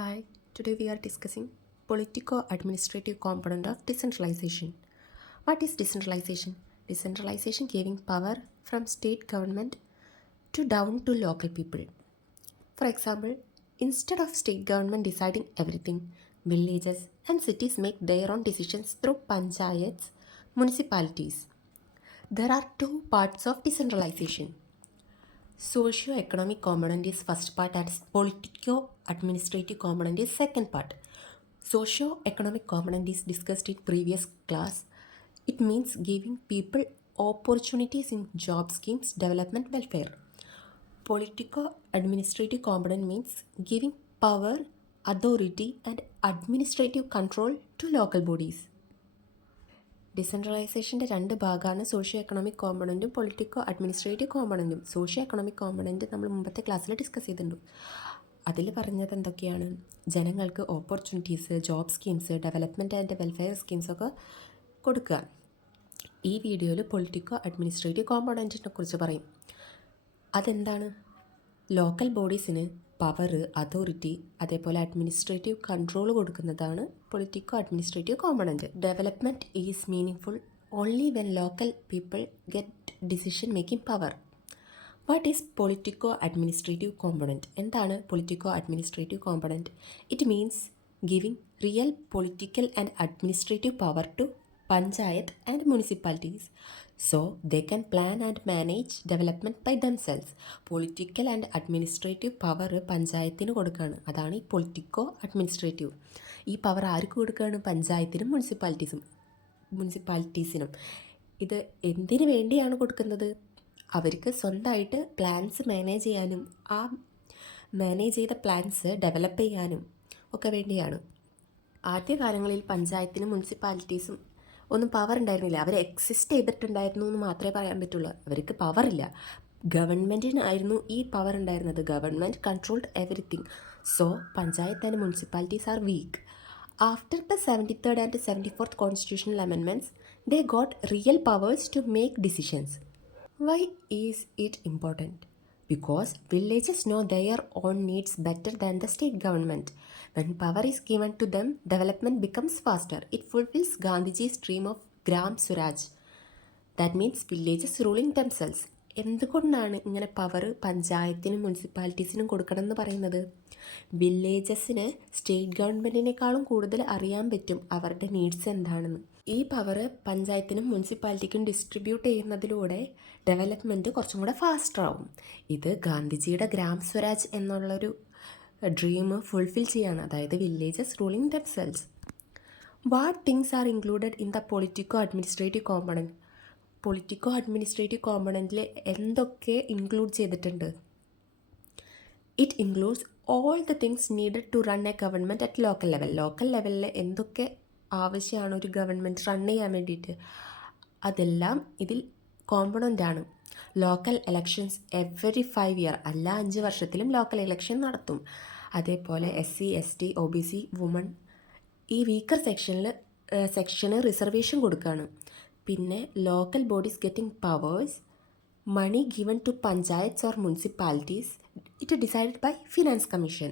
Hi, today we are discussing politico-administrative component of decentralization. What is decentralization? Decentralization giving power from state government to down to local people. For example, instead of state government deciding everything, villages and cities make their own decisions through panchayats, municipalities. There are two parts of decentralization. Socio-economic component is first part and politico-administrative component is second part. Socio-economic component is discussed in previous class. It means giving people opportunities in job schemes, development, welfare. Politico-administrative component means giving power, authority and administrative control to local bodies. ഡിസെൻട്രലൈസേഷൻ്റെ രണ്ട് ഭാഗമാണ് socio economic കോമ്പണൻറ്റും politico administrative കോമ്പണൻറ്റും. Socio economic component നമ്മൾ മുമ്പത്തെ ക്ലാസ്സിൽ discuss ചെയ്തിട്ടുണ്ട്. അതിൽ പറഞ്ഞത് എന്തൊക്കെയാണ്? ജനങ്ങൾക്ക് opportunities, job schemes, development and welfare സ്കീംസൊക്കെ കൊടുക്കുക. ഈ വീഡിയോയിൽ പൊളിറ്റിക്കോ അഡ്മിനിസ്ട്രേറ്റീവ് കോമ്പണൻറ്റിനെ കുറിച്ച് പറയും. അതെന്താണ്? ലോക്കൽ ബോഡീസിന് പവർ, അതോറിറ്റി, അതേപോലെ അഡ്മിനിസ്ട്രേറ്റീവ് കൺട്രോൾ കൊടുക്കുന്നതാണ് politico administrative component. Development is meaning only when local people get decision making power. What is politico administrative component? എന്താണ് politico administrative component? It means giving real political and administrative power to panchayat and municipalities so they can plan and manage development by themselves. Political and administrative power പഞ്ചായത്തിന് കൊടുക്കുകയാണ്. അതാണ് ഈ politico administrative. ഈ power ആർക്ക് കൊടുക്കുകയാണ്? പഞ്ചായത്തിനും മുനിസിപ്പാലിറ്റീസിനും. ഇത് എന്തിനു വേണ്ടിയാണ് കൊടുക്കുന്നത്? അവർക്ക് സ്വന്തമായിട്ട് പ്ലാൻസ് മാനേജ് ചെയ്യാനും ആ മാനേജ് ചെയ്ത പ്ലാൻസ് ഡെവലപ്പ് ചെയ്യാനും ഒക്കെ വേണ്ടിയാണ്. ആദ്യകാലങ്ങളിൽ പഞ്ചായത്തിനും മുനിസിപ്പാലിറ്റീസും ഒന്നും പവർ ഉണ്ടായിരുന്നില്ല. അവർ എക്സിസ്റ്റ് ചെയ്തിട്ടുണ്ടായിരുന്നു എന്ന് മാത്രമേ പറയാൻ പറ്റുള്ളൂ. അവർക്ക് പവറില്ല. ഗവൺമെൻറ്റിനായിരുന്നു ഈ പവർ ഉണ്ടായിരുന്നത്. Government controlled everything. So panchayat and municipalities R week. After the 73rd and 74th constitutional amendments, they got real powers to make decisions. Why is it important? Because villages know their own needs better than the state government. When power is given to them, development becomes faster. It fulfills Gandhiji's dream of Gram Swaraj. That means villages ruling themselves. എന്തുകൊണ്ടാണ് ഇങ്ങനെ power പഞ്ചായത്തിനും മുനിസിപ്പാലിറ്റീസിനും കൊടുക്കണം എന്ന് പറയുന്നത്? വില്ലേജസിന് state ഗവൺമെൻറ്റിനേക്കാളും കൂടുതൽ അറിയാൻ പറ്റും അവരുടെ needs എന്താണെന്ന്. ഈ പവർ പഞ്ചായത്തിനും മുനിസിപ്പാലിറ്റിക്കും ഡിസ്ട്രിബ്യൂട്ട് ചെയ്യുന്നതിലൂടെ ഡെവലപ്മെൻറ്റ് കുറച്ചും കൂടെ ഫാസ്റ്റർ ആവും. ഇത് ഗാന്ധിജിയുടെ ഗ്രാം സ്വരാജ് എന്നുള്ളൊരു ഡ്രീം ഫുൾഫിൽ ചെയ്യാണ്. അതായത് villages ruling themselves. What things are included in the politico administrative component? Politico administrative കോമ്പണൻറ്റിൽ എന്തൊക്കെ ഇൻക്ലൂഡ് ചെയ്തിട്ടുണ്ട്? It includes all the things needed to run a government at local level. Local ലെവലിൽ എന്തൊക്കെ ആവശ്യമാണ് ഒരു government run ചെയ്യാൻ വേണ്ടിയിട്ട്, അതെല്ലാം ഇതിൽ കോമ്പണൻ്റാണ്. ലോക്കൽ ഇലക്ഷൻസ് എവറി 5 year, എല്ലാ 5 വർഷത്തിലും ലോക്കൽ ഇലക്ഷൻ നടത്തും. അതേപോലെ SC, ST, OBC, വുമൺ ഈ വീക്കർ സെക്ഷന് റിസർവേഷൻ കൊടുക്കുകയാണ്. പിന്നെ local bodies getting powers, money given to panchayats or municipalities, it decided by finance commission.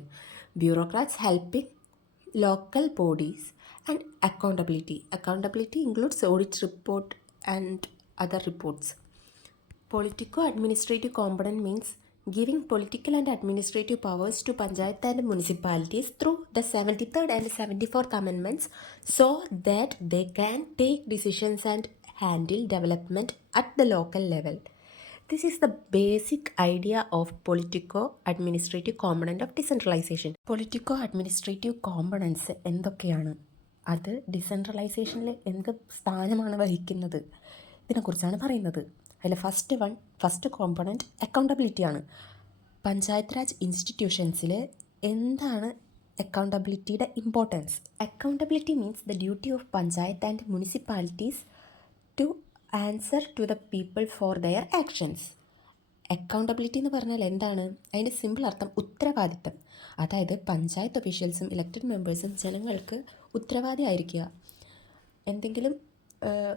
Bureaucrats helping local bodies and accountability. Accountability includes audit report and other reports. Politico administrative component means giving political and administrative powers to panchayat and municipalities through the 73rd and 74th amendments so that they can take decisions and handle development at the local level. This is the basic idea of politico administrative component of decentralization. Politico administrative components എന്തൊക്കെയാണ്? അത് ഡിസെൻട്രലൈസേഷനിൽ എന്ത് സ്ഥാനമാണ് വഹിക്കുന്നത്? ഇതിനെക്കുറിച്ചാണ് പറയുന്നത്. അതിൽ first component അക്കൗണ്ടബിലിറ്റിയാണ്. പഞ്ചായത്ത് രാജ് ഇൻസ്റ്റിറ്റ്യൂഷൻസിൽ എന്താണ് അക്കൗണ്ടബിലിറ്റിയുടെ importance? Accountability means the duty of panchayat and municipalities to answer to the people for their actions. Accountability എന്ന് പറഞ്ഞാൽ എന്താണ്? അതിൻ്റെ സിമ്പിൾ അർത്ഥം ഉത്തരവാദിത്തം. അതായത് പഞ്ചായത്ത് ഒഫീഷ്യൽസും ഇലക്റ്റഡ് മെമ്പേഴ്സും ജനങ്ങൾക്ക് ഉത്തരവാദി ആയിരിക്കുക. എന്തെങ്കിലും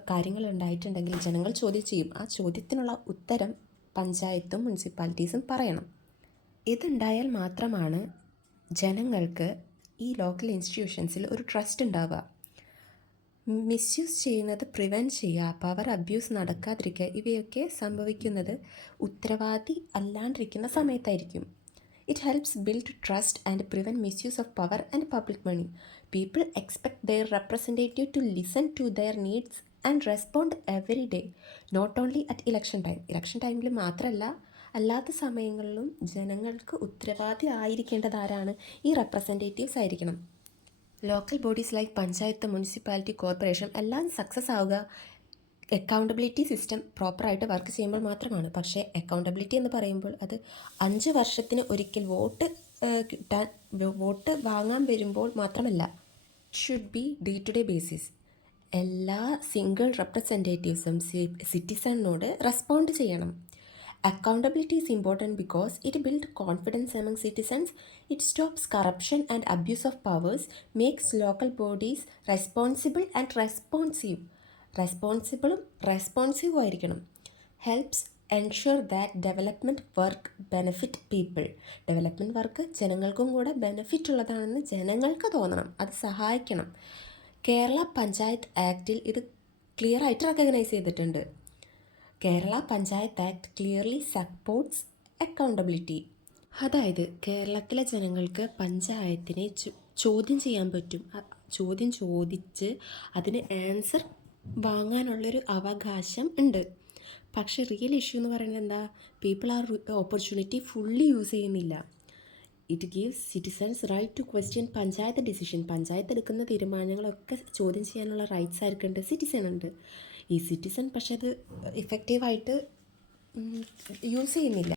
കാര്യങ്ങൾ ഉണ്ടായിട്ടുണ്ടെങ്കിൽ ജനങ്ങൾ ചോദ്യം ചെയ്യും. ആ ചോദ്യത്തിനുള്ള ഉത്തരം പഞ്ചായത്തും മുനിസിപ്പാലിറ്റീസും പറയണം. ഇതുണ്ടായാൽ മാത്രമാണ് ജനങ്ങൾക്ക് ഈ ലോക്കൽ ഇൻസ്റ്റിറ്റ്യൂഷൻസിൽ ഒരു ട്രസ്റ്റ് ഉണ്ടാവുക. മിസ്യൂസ് ചെയ്യുന്നത് പ്രിവെൻറ്റ് ചെയ്യുക, പവർ അബ്യൂസ് നടക്കാതിരിക്കുക, ഇവയൊക്കെ സംഭവിക്കുന്നത് ഉത്തരവാദി അല്ലാണ്ടിരിക്കുന്ന സമയത്തായിരിക്കും. It helps build trust and prevent misuse of power and public money. People expect their representative to listen to their needs and respond every day, not only at election time. Election ടൈമിൽ മാത്രമല്ല, അല്ലാത്ത സമയങ്ങളിലും ജനങ്ങൾക്ക് ഉത്തരവാദി ആയിരിക്കേണ്ടത് ആരാണ്? ഈ representatives ആയിരിക്കണം. Local bodies like panchayat, municipality, corporation എല്ലാം സക്സസ് ആവുക അക്കൗണ്ടബിലിറ്റി സിസ്റ്റം പ്രോപ്പറായിട്ട് വർക്ക് ചെയ്യുമ്പോൾ മാത്രമാണ്. പക്ഷേ അക്കൗണ്ടബിലിറ്റി എന്ന് പറയുമ്പോൾ അത് 5 വർഷത്തിന് ഒരിക്കൽ വോട്ട് വാങ്ങാൻ വരുമ്പോൾ മാത്രമല്ല, should be day to day basis. എല്ലാ സിംഗിൾ റെപ്രസെൻറ്റേറ്റീവ്സും സിറ്റിസണിനോട് റെസ്പോണ്ട് ചെയ്യണം. Accountability is important because it builds confidence among citizens, it stops corruption and abuse of powers, makes local bodies responsible and responsive. റെസ്പോൺസിബിളും റെസ്പോൺസീവും ആയിരിക്കണം. Helps ensure that development work benefit people. Development work ജനങ്ങൾക്കും കൂടെ benefit ഉള്ളതാണെന്ന് ജനങ്ങൾക്ക് തോന്നണം, അത് സഹായിക്കണം. കേരള പഞ്ചായത്ത് ആക്റ്റിൽ ഇത് clear ആയിട്ട് റെക്കഗ്നൈസ് ചെയ്തിട്ടുണ്ട്. Kerala panchayat act clearly supports accountability. അതായത് കേരളത്തിലെ ജനങ്ങൾക്ക് പഞ്ചായത്തിനെ ചോദ്യം ചെയ്യാൻ പറ്റും. ചോദ്യം ചോദിച്ച് അതിന് ആൻസർ വാങ്ങാനുള്ളൊരു അവകാശം ഉണ്ട്. പക്ഷേ റിയൽ ഇഷ്യൂ എന്ന് പറയുന്നത് എന്താ? People are opportunity fully use ചെയ്യുന്നില്ല. It gives citizens right to question panchayat decision. Panchayat എടുക്കുന്ന തീരുമാനങ്ങളൊക്കെ ചോദ്യം ചെയ്യാനുള്ള റൈറ്റ്സ് ആയിരിക്കേണ്ട സിറ്റിസൺ ഉണ്ട്. ഈ സിറ്റിസൺ പക്ഷെ അത് ഇഫക്റ്റീവായിട്ട് യൂസ് ചെയ്യുന്നില്ല.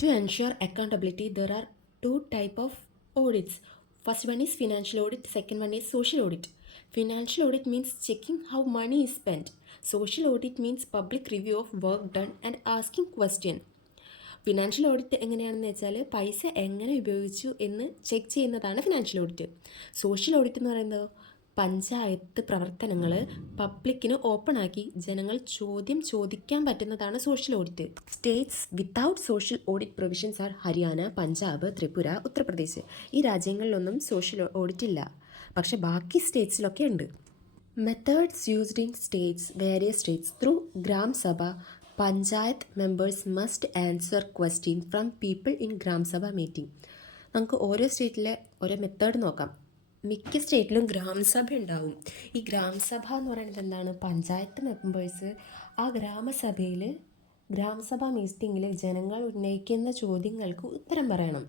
To ensure accountability there are 2 types of audits. First one is financial audit, second one is social audit. Financial audit means checking how money is spent. Social audit means public review of work done and asking question. Financial audit എങ്ങനെയാണെന്ന് വെച്ചാൽ പൈസ എങ്ങനെ ഉപയോഗിച്ചു എന്ന് check ചെയ്യുന്നതാണ് financial audit. Social audit എന്ന് പറയുന്നത് പഞ്ചായത്ത് പ്രവർത്തനങ്ങൾ പബ്ലിക്കിന് ഓപ്പണാക്കി ജനങ്ങൾ ചോദ്യം ചോദിക്കാൻ പറ്റുന്നതാണ് social audit. States without social audit provisions are Haryana, Punjab, Tripura, Uttar Pradesh. ഈ രാജ്യങ്ങളിലൊന്നും സോഷ്യൽ ഓഡിറ്റ് ഇല്ല, പക്ഷേ ബാക്കി സ്റ്റേറ്റ്സിലൊക്കെ ഉണ്ട്. Methods used in various states. Through gram sabha, panchayat members must answer question from people in gram sabha meeting. നമുക്ക് ഓരോ സ്റ്റേറ്റിലെ ഓരോ മെത്തേഡ് നോക്കാം. മിക്ക സ്റ്റേറ്റിലും ഗ്രാമസഭ ഉണ്ടാവും. ഈ ഗ്രാമസഭ എന്ന് പറയുന്നത് എന്താണ്? പഞ്ചായത്ത് മെമ്പേഴ്സ് ആ ഗ്രാമസഭ മീറ്റിങ്ങിൽ ജനങ്ങൾ ഉന്നയിക്കുന്ന ചോദ്യങ്ങൾക്ക് ഉത്തരം പറയണം.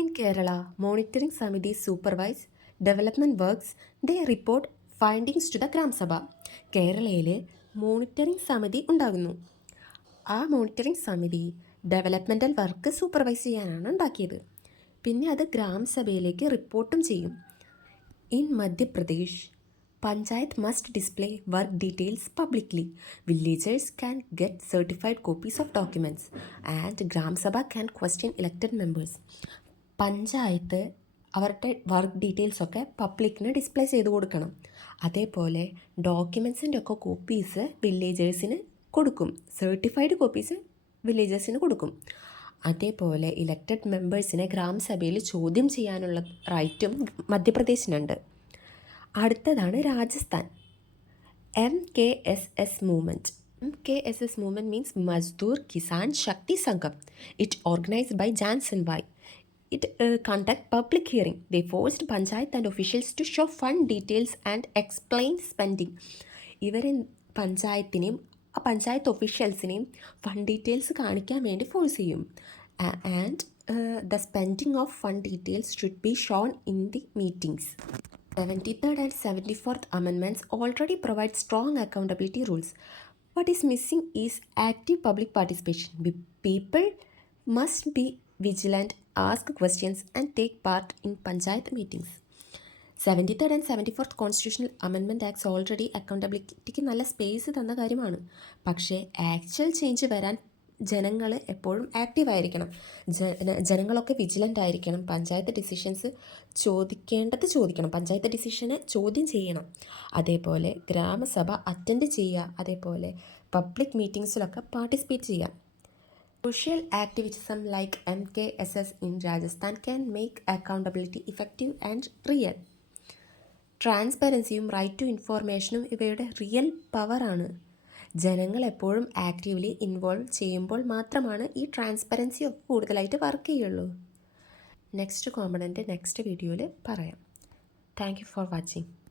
ഇൻ കേരള, മോണിറ്ററിംഗ് സമിതി supervise development works. They report findings to the gramasabha. കേരളയിൽ മോണിറ്ററിംഗ് സമിതി ഉണ്ടാകുന്നു. ആ മോണിറ്ററിംഗ് സമിതി ഡെവലപ്മെൻറ്റൽ വർക്ക് സൂപ്പർവൈസ് ചെയ്യാനാണ് ഉണ്ടാക്കിയത്. പിന്നെ അത് ഗ്രാമസഭയിലേക്ക് റിപ്പോർട്ടും ചെയ്യും. In Madhya Pradesh, panchayat must display work details publicly. Villagers can get certified copies of documents and grama sabha can question elected members. Panchayat അവരുടെ വർക്ക് ഡീറ്റെയിൽസൊക്കെ പബ്ലിക്കിന് ഡിസ്പ്ലേ ചെയ്ത് കൊടുക്കണം. അതേപോലെ ഡോക്യുമെൻസിൻ്റെ ഒക്കെ കോപ്പീസ് വില്ലേജേഴ്സിന് കൊടുക്കും. സർട്ടിഫൈഡ് കോപ്പീസ് വില്ലേജേഴ്സിന് കൊടുക്കും. അതേപോലെ ഇലക്റ്റഡ് മെമ്പേഴ്സിനെ ഗ്രാമസഭയിൽ ചോദ്യം ചെയ്യാനുള്ള റൈറ്റും മധ്യപ്രദേശിനുണ്ട്. അടുത്തതാണ് Rajasthan. MKSS movement. MKSS movement means Mazdoor Kisan Shakti Sangham. It organized by Jan വായ്. It conduct public hearing. They forced panchayat and officials to show fund details and explain spending. ഇവർ പഞ്ചായത്തിനെയും പഞ്ചായത്ത് ഒഫീഷ്യൽസിനെയും ഫണ്ട് ഡീറ്റെയിൽസ് കാണിക്കാൻ വേണ്ടി ഫോഴ്സ് ചെയ്യും. And the spending of fund details should be shown in the meetings. 73rd and 74th amendments already provide strong accountability rules. What is missing is active public participation. People must be vigilant, ask questions and take part in panchayat meetings. 73rd and 74th constitutional amendment acts already അക്കൗണ്ടബിലിറ്റിക്ക് നല്ല space തന്ന കാര്യമാണ്. പക്ഷേ actual change വരാൻ ജനങ്ങൾ എപ്പോഴും ആക്റ്റീവായിരിക്കണം. ജനങ്ങളൊക്കെ vigilant ആയിരിക്കണം. പഞ്ചായത്ത് ഡിസിഷൻസ് ചോദിക്കണം. പഞ്ചായത്ത് ഡിസിഷനെ ചോദ്യം ചെയ്യണം. അതേപോലെ ഗ്രാമസഭ അറ്റൻഡ് ചെയ്യുക. അതേപോലെ പബ്ലിക് മീറ്റിങ്സിലൊക്കെ പാർട്ടിസിപ്പേറ്റ് ചെയ്യുക. Social activism like MKSS in Rajasthan can make accountability effective and real. ട്രാൻസ്പെറൻസിയും റൈറ്റ് ടു ഇൻഫോർമേഷനും ഇവയുടെ റിയൽ പവറാണ്. ജനങ്ങൾ എപ്പോഴും ആക്റ്റീവ്ലി ഇൻവോൾവ് ചെയ്യുമ്പോൾ മാത്രമാണ് ഈ ട്രാൻസ്പെറൻസി ഒക്കെ കൂടുതലായിട്ട് വർക്ക് ചെയ്യുള്ളൂ. നെക്സ്റ്റ് കോമ്പണൻറ്റ് നെക്സ്റ്റ് വീഡിയോയിൽ പറയാം. Thank you for watching.